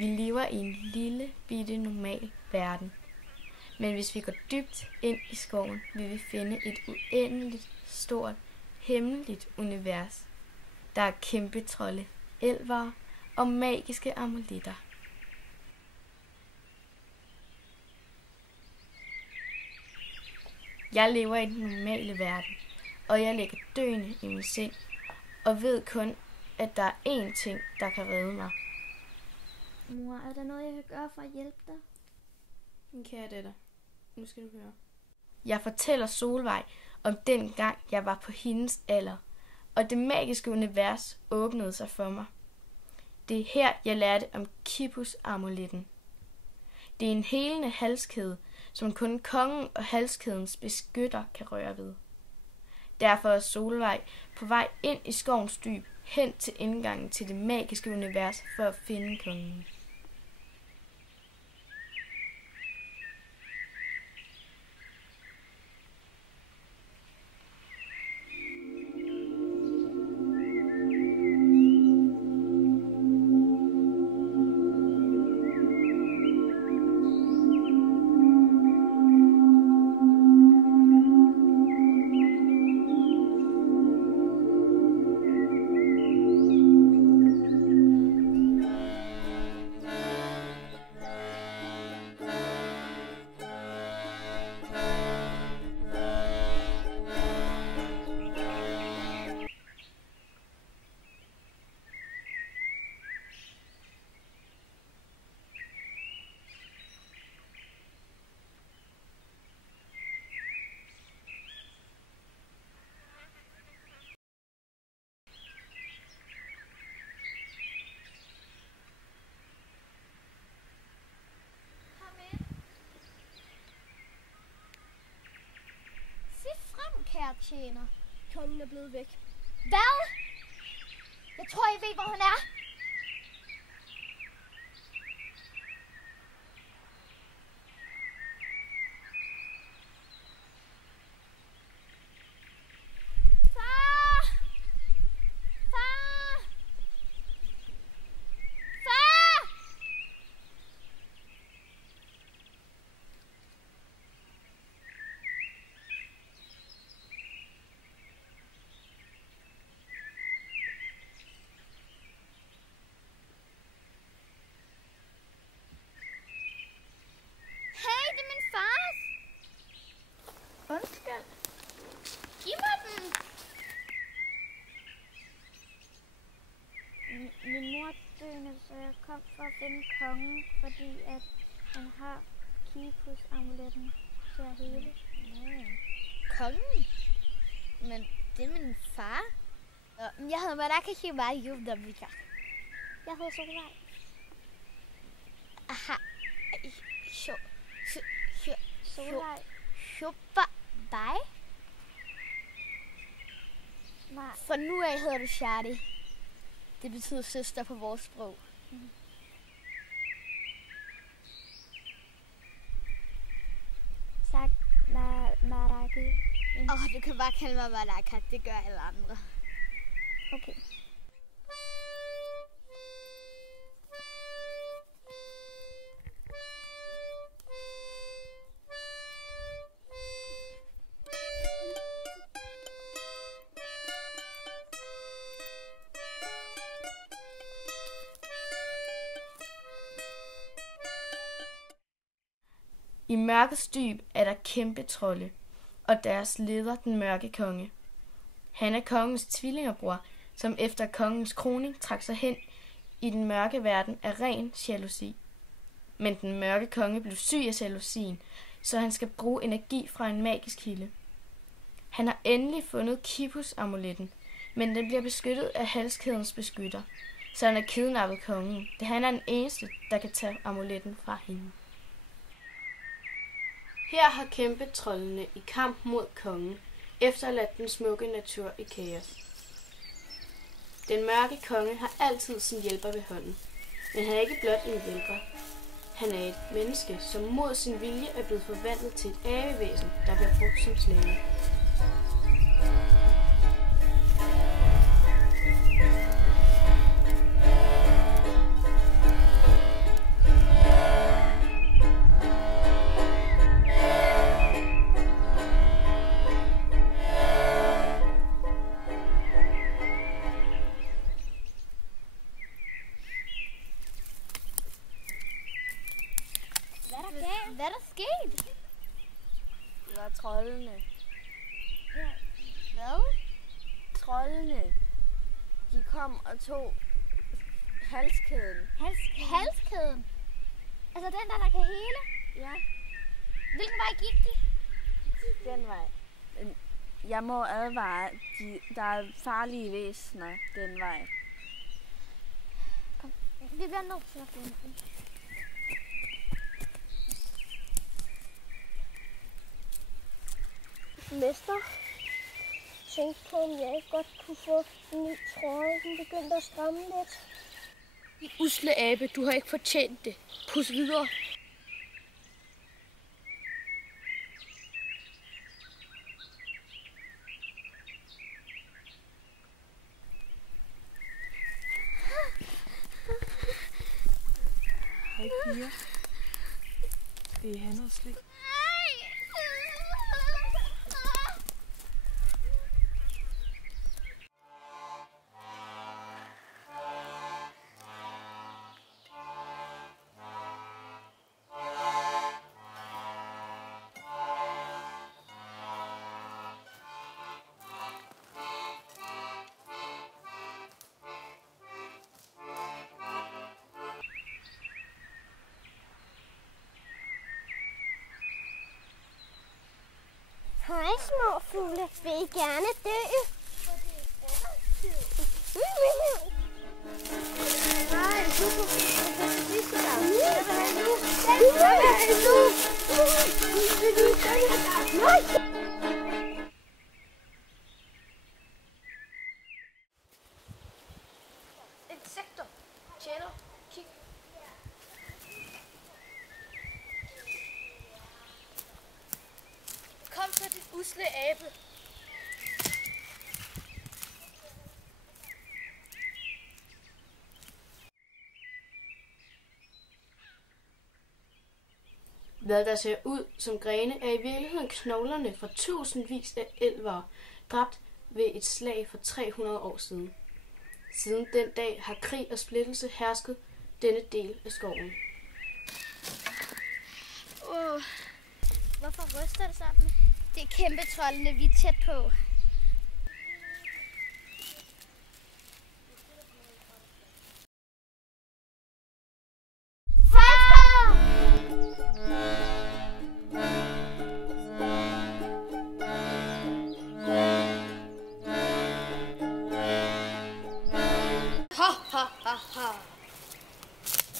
Vi lever i en lille bitte normal verden. Men hvis vi går dybt ind i skoven, vil vi finde et uendeligt stort, hemmeligt univers. Der er kæmpe trolde, elvere og magiske amuletter. Jeg lever i den normale verden, og jeg ligger døende i min seng, og ved kun, at der er én ting, der kan redde mig. Mor, er der noget, jeg kan gøre for at hjælpe dig? Min kære datter, nu skal du høre. Jeg fortæller Solvej om den gang, jeg var på hendes alder, og det magiske univers åbnede sig for mig. Det er her, jeg lærte om Kipus-amuletten. Det er en helende halskæde, som kun kongen og halskædens beskytter kan røre ved. Derfor er Solvej på vej ind i skovens dyb, hen til indgangen til det magiske univers for at finde kongen. Kære tjener, kongen er blevet væk. Hvad? Jeg tror, I ved, hvor han er. Far! Far! Far! Hey, det er min far. Undskyld. Giv mig den. Min mor døende, så jeg kom for at finde kongen, fordi at han har Kipus-amuletten til at hele. Kongen? Men det er min far. Jeg hedder Malaka Himari Yudabika. Jeg hedder Solvej. Aha. Solvej. Shubba dig? Nej. For nu af hedder du Shadi. Det betyder søster på vores sprog. Tak, Maraki. Du kan bare kalde mig Malaka. Det gør alle andre. Okay. I mørkets dyb er der kæmpe trolde, og deres leder, den mørke konge. Han er kongens tvillingerbror, som efter kongens kroning trak sig hen i den mørke verden af ren jalousi. Men den mørke konge blev syg af jalousien, så han skal bruge energi fra en magisk kilde. Han har endelig fundet Kipus-amuletten, men den bliver beskyttet af halskædens beskytter, så han har kidnappet kongen, da han er den eneste, der kan tage amuletten fra hende. Her har kæmpetrollene i kamp mod kongen efterladt den smukke natur i kaos. Den mørke konge har altid sin hjælper ved hånden, men han er ikke blot en hjælper. Han er et menneske, som mod sin vilje er blevet forvandlet til et abevæsen, der bliver brugt som slave. Hvad er der sket? Det var troldene. Ja. Hvad? Troldene. De kom og tog halskæden. Halskæden? Altså den der kan hele? Ja, Hvilken vej gik de? den vej. Jeg må advare, der er farlige væsener den vej. Kom, vi bliver nødt til at finde den. Mester, tænk på, om jeg ikke godt kunne få en ny trøje. Den begyndte at stramme lidt. I usle abe, du har ikke fortjent det. Pus videre. Hej piger. Skal I have noget slik? Hej små fugle, vil I gerne dø? Nej, super. Det er sidste gang. Jeg vil have nu. Nej! Insekter. Tjener. Kig. Kom så, dit usle abe. Hvad der ser ud som grene er i virkeligheden knoglerne fra tusindvis af elvere, dræbt ved et slag for 300 år siden. Siden den dag har krig og splittelse hersket denne del af skoven. Hvorfor ryster det sammen? Det er kæmpe troldene, vi er tæt på.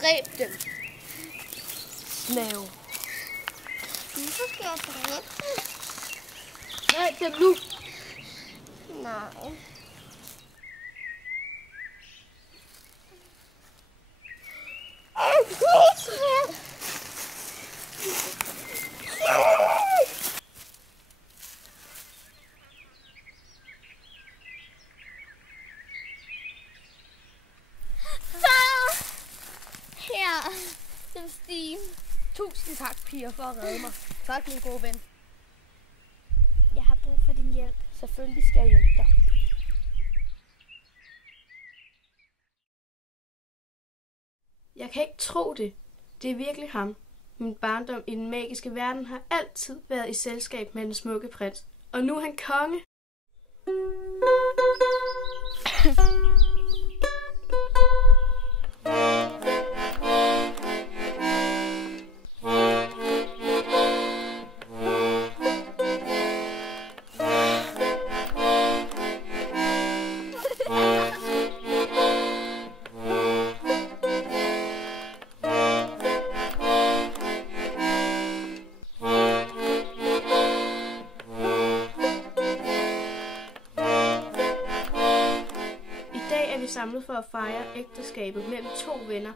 Dræb dem. Slave. Hvorfor skal jeg dræbe dem? Dræb dem nu. Nej. Her, det er Stine. Tusind tak, piger, for at redde mig. Tak, min gode ven. Jeg har brug for din hjælp. Selvfølgelig skal jeg hjælpe dig. Jeg kan ikke tro det. Det er virkelig ham. Min barndom i den magiske verden har altid været i selskab med den smukke prins. Og nu er han konge. Samlet for at fejre ægteskabet mellem to venner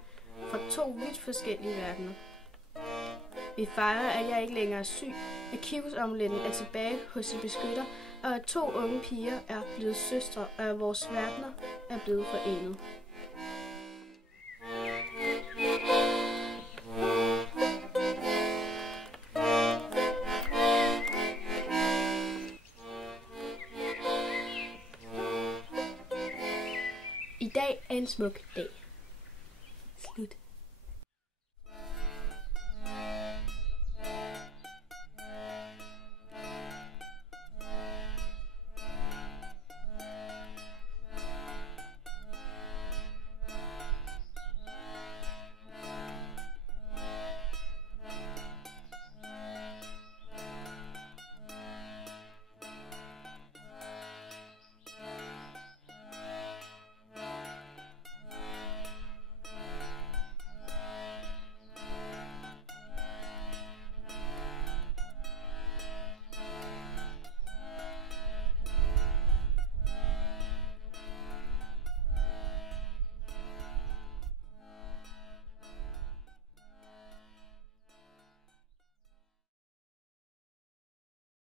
fra to vidt forskellige verdener. Vi fejrer, at jeg ikke længere er syg, at Kikus-amuletten er tilbage hos sin beskytter, og at to unge piger er blevet søstre, og at vores verdener er blevet forenet. I dag er en smuk dag.